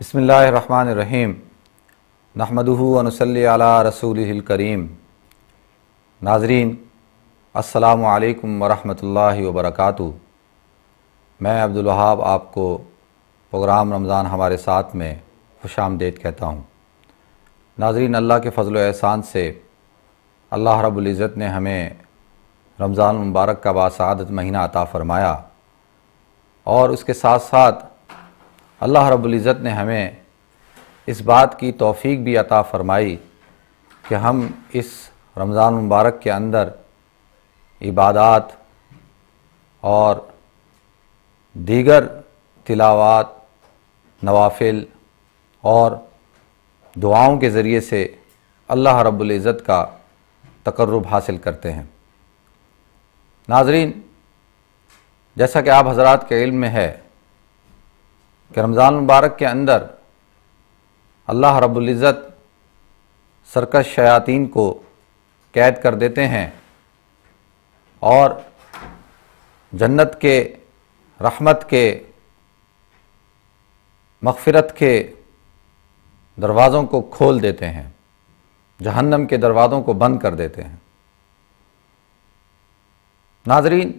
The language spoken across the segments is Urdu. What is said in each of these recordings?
بسم اللہ الرحمن الرحیم نحمدہ ونصلی علی رسولہ الکریم۔ ناظرین السلام علیکم ورحمۃ اللہ وبرکاتہ۔ میں عبدالوہاب آپ کو پروگرام رمضان ہمارے ساتھ میں خوش آمدید کہتا ہوں۔ ناظرین، اللہ کے فضل و احسان سے اللہ رب العزت نے ہمیں رمضان المبارک کا باسعادت مہینہ عطا فرمایا، اور اس کے ساتھ ساتھ اللہ رب العزت نے ہمیں اس بات کی توفیق بھی عطا فرمائی کہ ہم اس رمضان المبارک کے اندر عبادات اور دیگر تلاوات، نوافل اور دعاؤں کے ذریعے سے اللہ رب العزت کا تقرب حاصل کرتے ہیں۔ ناظرین، جیسا کہ آپ حضرات کے علم میں ہے کہ رمضان المبارک کے اندر اللہ رب العزت سرکش شیاطین کو قید کر دیتے ہیں اور جنت کے، رحمت کے، مغفرت کے دروازوں کو کھول دیتے ہیں، جہنم کے دروازوں کو بند کر دیتے ہیں۔ ناظرین،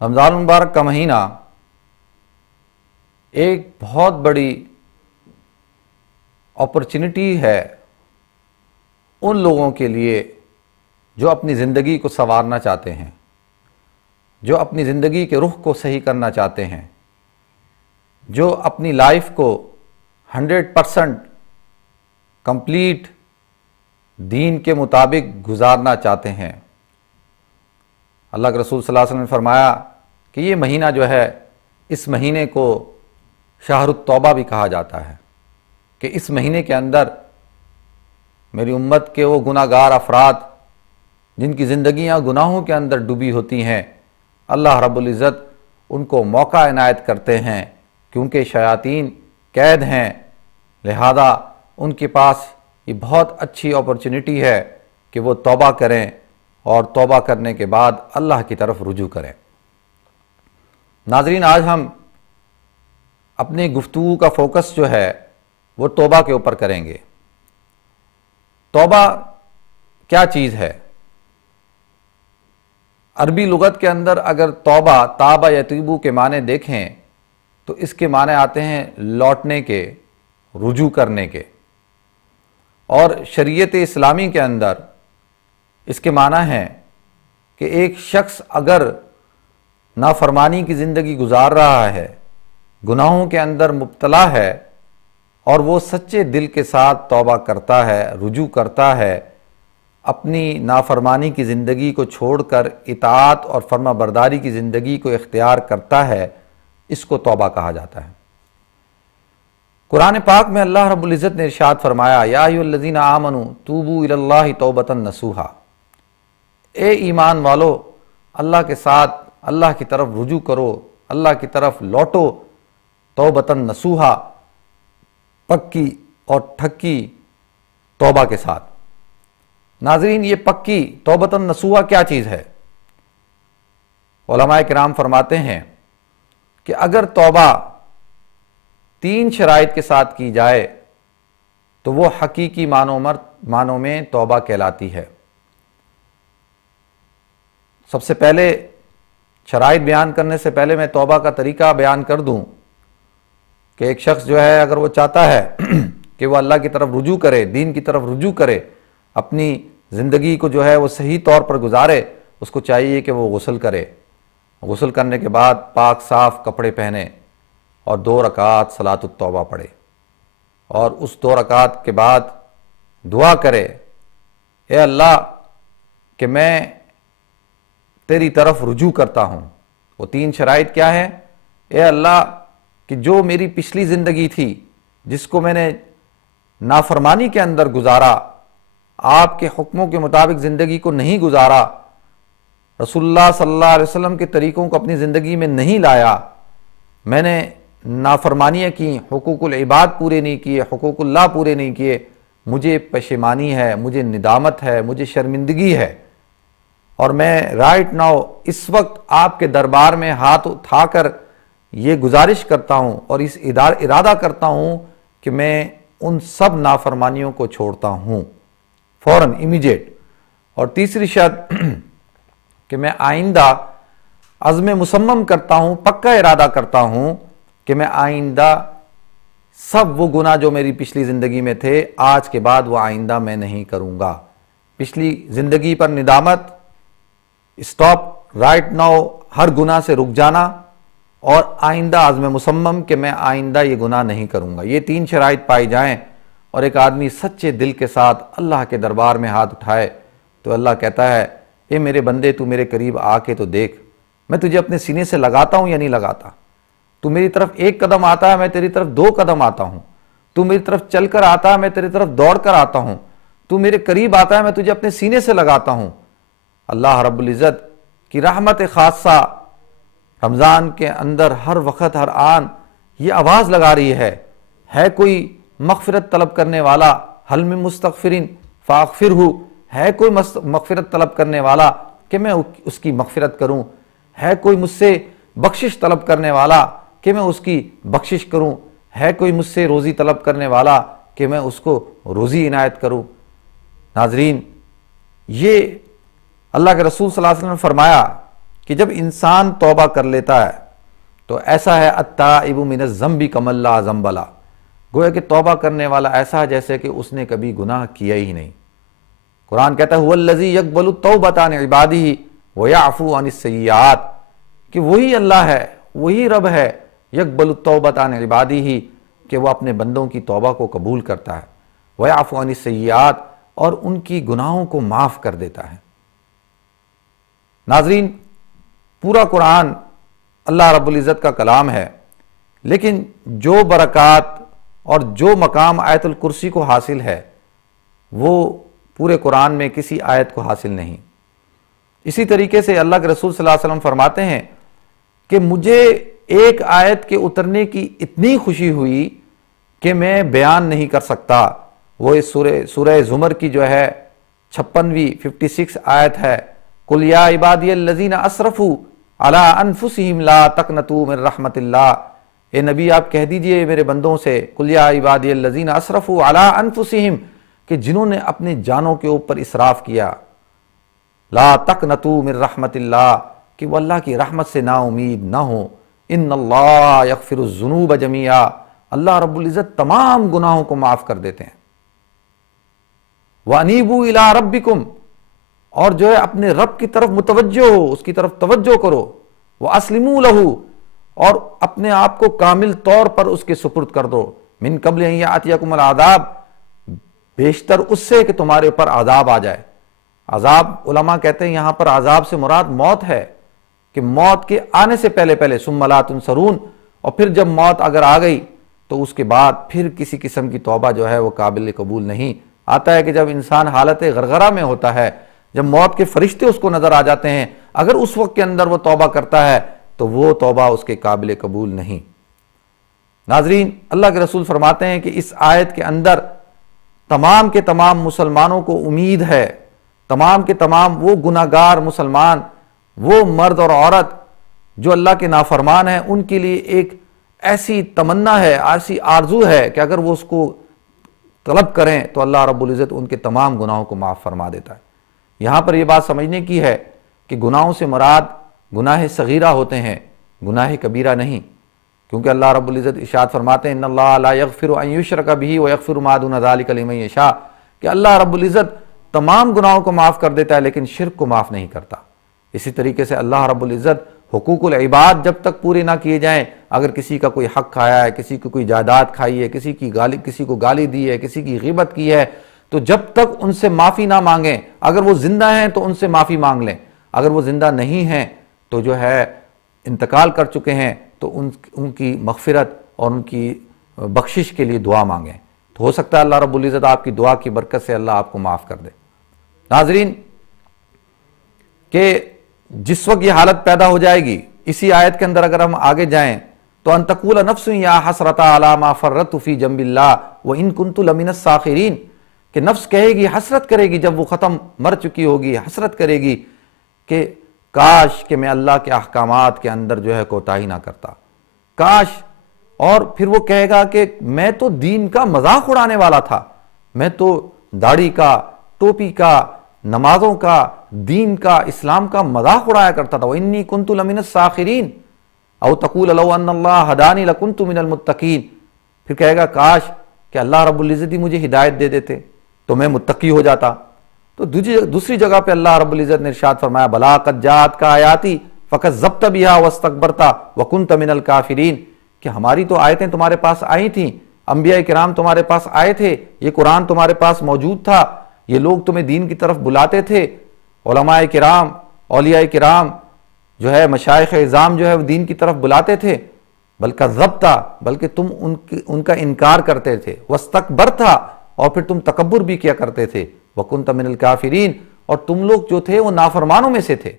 رمضان المبارک کا مہینہ ایک بہت بڑی اپرچونٹی ہے ان لوگوں کے لیے جو اپنی زندگی کو سنوارنا چاہتے ہیں، جو اپنی زندگی کے رخ کو صحیح کرنا چاہتے ہیں، جو اپنی لائف کو 100% کمپلیٹ دین کے مطابق گزارنا چاہتے ہیں۔ اللہ کے رسول صلی اللہ علیہ وسلم نے فرمایا کہ یہ مہینہ جو ہے، اس مہینے کو شہر التوبہ بھی کہا جاتا ہے، کہ اس مہینے کے اندر میری امت کے وہ گناہ گار افراد جن کی زندگیاں گناہوں کے اندر ڈوبی ہوتی ہیں، اللہ رب العزت ان کو موقع عنایت کرتے ہیں، کیونکہ شیاطین قید ہیں، لہذا ان کے پاس یہ بہت اچھی اپرچونٹی ہے کہ وہ توبہ کریں اور توبہ کرنے کے بعد اللہ کی طرف رجوع کریں۔ ناظرین، آج ہم اپنی گفتگو کا فوکس جو ہے وہ توبہ کے اوپر کریں گے۔ توبہ کیا چیز ہے؟ عربی لغت کے اندر اگر توبہ، تابہ یتوبو کے معنی دیکھیں تو اس کے معنی آتے ہیں لوٹنے کے، رجوع کرنے کے، اور شریعت اسلامی کے اندر اس کے معنی ہے کہ ایک شخص اگر نافرمانی کی زندگی گزار رہا ہے، گناہوں کے اندر مبتلا ہے، اور وہ سچے دل کے ساتھ توبہ کرتا ہے، رجوع کرتا ہے، اپنی نافرمانی کی زندگی کو چھوڑ کر اطاعت اور فرما برداری کی زندگی کو اختیار کرتا ہے، اس کو توبہ کہا جاتا ہے۔ قرآن پاک میں اللہ رب العزت نے ارشاد فرمایا، یا ایھا الذین آمنوا توبوا الی اللہ توبۃ نصوحا، اے ایمان والو، اللہ کے ساتھ اللہ کی طرف رجوع کرو، اللہ کی طرف لوٹو، توبۃ نصوحا، پکی اور ٹھکی توبہ کے ساتھ۔ ناظرین، یہ پکی توبۃ نصوحا کیا چیز ہے؟ علماء کرام فرماتے ہیں کہ اگر توبہ 3 شرائط کے ساتھ کی جائے تو وہ حقیقی معنوں میں توبہ کہلاتی ہے۔ سب سے پہلے شرائط بیان کرنے سے پہلے میں توبہ کا طریقہ بیان کر دوں کہ ایک شخص جو ہے، اگر وہ چاہتا ہے کہ وہ اللہ کی طرف رجوع کرے، دین کی طرف رجوع کرے، اپنی زندگی کو جو ہے وہ صحیح طور پر گزارے، اس کو چاہیے کہ وہ غسل کرے، غسل کرنے کے بعد پاک صاف کپڑے پہنے اور 2 رکعات صلاۃ التوبہ پڑھے، اور اس 2 رکعات کے بعد دعا کرے، اے اللہ کہ میں تیری طرف رجوع کرتا ہوں۔ وہ 3 شرائط کیا ہے؟ اے اللہ کہ جو میری پچھلی زندگی تھی، جس کو میں نے نافرمانی کے اندر گزارا، آپ کے حکموں کے مطابق زندگی کو نہیں گزارا، رسول اللہ صلی اللہ علیہ وسلم کے طریقوں کو اپنی زندگی میں نہیں لایا، میں نے نافرمانیاں کی، حقوق العباد پورے نہیں کیے، حقوق اللہ پورے نہیں کیے، مجھے پشیمانی ہے، مجھے ندامت ہے، مجھے شرمندگی ہے، اور میں رائٹ ناؤ اس وقت آپ کے دربار میں ہاتھ اٹھا کر یہ گزارش کرتا ہوں اور اس ارادہ کرتا ہوں کہ میں ان سب نافرمانیوں کو چھوڑتا ہوں فوراً امیڈیٹ۔ اور تیسری شرط کہ میں آئندہ عزم مصمم کرتا ہوں، پکا ارادہ کرتا ہوں کہ میں آئندہ سب وہ گناہ جو میری پچھلی زندگی میں تھے آج کے بعد وہ آئندہ میں نہیں کروں گا۔ پچھلی زندگی پر ندامت، اسٹاپ رائٹ ناؤ، ہر گناہ سے رک جانا، اور آئندہ عزم مصمم کہ میں آئندہ یہ گناہ نہیں کروں گا۔ یہ 3 شرائط پائی جائیں اور ایک آدمی سچے دل کے ساتھ اللہ کے دربار میں ہاتھ اٹھائے تو اللہ کہتا ہے اے میرے بندے تو میرے قریب آ کے تو دیکھ، میں تجھے اپنے سینے سے لگاتا ہوں یا نہیں لگاتا؟ تو میری طرف 1 قدم آتا ہے، میں تیری طرف 2 قدم آتا ہوں۔ تو میری طرف چل کر آتا ہے، میں تیری طرف دوڑ کر آتا ہوں۔ تو میرے قریب آتا ہے، میں تجھے اپنے سینے سے لگاتا ہوں۔ اللہ رب العزت کی رحمت خاصہ رمضان کے اندر ہر وقت ہر آن یہ آواز لگا رہی ہے کوئی مغفرت طلب کرنے والا؟ حل من مستغفرین فاغفرہ، ہے کوئی مغفرت طلب کرنے والا کہ میں اس کی مغفرت کروں؟ ہے کوئی مجھ سے بخشش طلب کرنے والا کہ میں اس کی بخشش کروں؟ ہے کوئی مجھ سے روزی طلب کرنے والا کہ میں اس کو روزی عنایت کروں؟ ناظرین، یہ اللہ کے رسول صلی اللہ علیہ وسلم نے فرمایا کہ جب انسان توبہ کر لیتا ہے تو ایسا ہے التائب من الذنب کمن لا ذنب لہ، گویا کہ توبہ کرنے والا ایسا ہے جیسے کہ اس نے کبھی گناہ کیا ہی نہیں۔ قرآن کہتا ہے هو الذی یقبل التوبۃ عن عبادہ ویعفو عن السیئات، کہ وہی اللہ ہے، وہی رب ہے یقبل التوبۃ عن عبادہ، کہ وہ اپنے بندوں کی توبہ کو قبول کرتا ہے، ویعفو عن السیئات، اور ان کی گناہوں کو معاف کر دیتا ہے۔ ناظرین، پورا قرآن اللہ رب العزت کا کلام ہے، لیکن جو برکات اور جو مقام آیت الکرسی کو حاصل ہے وہ پورے قرآن میں کسی آیت کو حاصل نہیں۔ اسی طریقے سے اللہ کے رسول صلی اللہ علیہ وسلم فرماتے ہیں کہ مجھے ایک آیت کے اترنے کی اتنی خوشی ہوئی کہ میں بیان نہیں کر سکتا۔ وہ اس سورہ زمر کی جو ہے 56ویں 56 آیت ہے، قل یا عبادی الذین اسرفوا علی انفسہم لا تقنطوا من رحمت اللہ، اے نبی آپ کہہ دیجئے میرے بندوں سے، قل یا عبادی الذین اسرفوا علی انفسہم، کہ جنہوں نے اپنے جانوں کے اوپر اسراف کیا، لا تقنطوا من رحمت اللہ، کہ وہ اللہ کی رحمت سے نا امید نہ ہو، ان اللہ یغفر الذنوب جميعا، اللہ رب العزت تمام گناہوں کو معاف کر دیتے ہیں۔ وَأَنِيبُوا إِلَىٰ رَبِّكُمْ، اور جو ہے اپنے رب کی طرف متوجہ ہو، اس کی طرف توجہ کرو، وَأَسْلِمُوا لَهُ، اور اپنے آپ کو کامل طور پر اس کے سپرد کر دو، مِن قبل أَن يَأْتِيَكُمُ الْعَذَابُ، بیشتر اس سے کہ تمہارے اوپر عذاب آ جائے۔ عذاب، علماء کہتے ہیں یہاں پر عذاب سے مراد موت ہے، کہ موت کے آنے سے پہلے ثُمَّ لَا تُنصَرُونَ، اور پھر جب موت اگر آ گئی تو اس کے بعد پھر کسی قسم کی توبہ جو ہے وہ قابل قبول نہیں۔ آتا ہے کہ جب انسان حالت غرغرہ میں ہوتا ہے، جب موت کے فرشتے اس کو نظر آ جاتے ہیں، اگر اس وقت کے اندر وہ توبہ کرتا ہے تو وہ توبہ اس کے قابل قبول نہیں۔ ناظرین، اللہ کے رسول فرماتے ہیں کہ اس آیت کے اندر تمام کے تمام مسلمانوں کو امید ہے، تمام کے تمام وہ گناہگار مسلمان، وہ مرد اور عورت جو اللہ کے نافرمان ہیں، ان کے لیے ایک ایسی تمنا ہے، ایسی آرزو ہے کہ اگر وہ اس کو طلب کریں تو اللہ رب العزت ان کے تمام گناہوں کو معاف فرما دیتا ہے۔ یہاں پر یہ بات سمجھنے کی ہے کہ گناہوں سے مراد گناہ صغیرہ ہوتے ہیں، گناہ کبیرہ نہیں، کیونکہ اللہ رب العزت ارشاد فرماتے ہیں ان اللہ لا یغفر ان یشرک بہ ویغفر ما دون ذلک لمن یشاء، کہ اللہ رب العزت تمام گناہوں کو معاف کر دیتا ہے لیکن شرک کو معاف نہیں کرتا۔ اسی طریقے سے اللہ رب العزت حقوق العباد جب تک پورے نہ کیے جائیں، اگر کسی کا کوئی حق کھایا ہے، کسی کو کوئی جائیداد کھائی ہے، کسی کو گالی دی ہے، کسی کی غیبت کی ہے، تو جب تک ان سے معافی نہ مانگیں، اگر وہ زندہ ہیں تو ان سے معافی مانگ لیں، اگر وہ زندہ نہیں ہیں تو جو ہے انتقال کر چکے ہیں تو ان کی مغفرت اور ان کی بخشش کے لیے دعا مانگیں، تو ہو سکتا ہے اللہ رب العزت آپ کی دعا کی برکت سے اللہ آپ کو معاف کر دے۔ ناظرین، کہ جس وقت یہ حالت پیدا ہو جائے گی، اسی آیت کے اندر اگر ہم آگے جائیں تو ان تقول نفس یا حسرۃ علی ما فرطت فی جنب اللہ وان کنت لمن الساخرین، کہ نفس کہے گی، حسرت کرے گی جب وہ ختم مر چکی ہوگی، حسرت کرے گی کہ کاش کہ میں اللہ کے احکامات کے اندر جو ہے کوتاہی نہ کرتا، کاش، اور پھر وہ کہے گا کہ میں تو دین کا مذاق اڑانے والا تھا، میں تو داڑھی کا، ٹوپی کا، نمازوں کا، دین کا، اسلام کا مذاق اڑایا کرتا تھا۔ وَإِنِّي كُنْتُ لَمِنَ السَّاخِرِينَ او تقول لو ان اللہ ہدانی لکنت من المتقین، پھر کہے گا کاش کہ اللہ رب العزت ہی مجھے ہدایت دے دیتے تو میں متقی ہو جاتا۔ تو دوسری جگہ پہ اللہ رب العزت نے ارشاد فرمایا بلا قد جاءتک آیاتی فکذبت بها واستکبرت وکنت من الکافرین، کہ ہماری تو آیتیں تمہارے پاس آئی تھیں، انبیاء کرام تمہارے پاس آئے تھے، یہ قرآن تمہارے پاس موجود تھا، یہ لوگ تمہیں دین کی طرف بلاتے تھے، علماء کرام، اولیاء کرام جو ہے، مشائخ اعظام جو ہے وہ دین کی طرف بلاتے تھے، بلکہ ضبطہ، بلکہ تم ان کا انکار کرتے تھے، واستکبرت، اور پھر تم تکبر بھی کیا کرتے تھے، وکنت من الکافرین، اور تم لوگ جو تھے وہ نافرمانوں میں سے تھے۔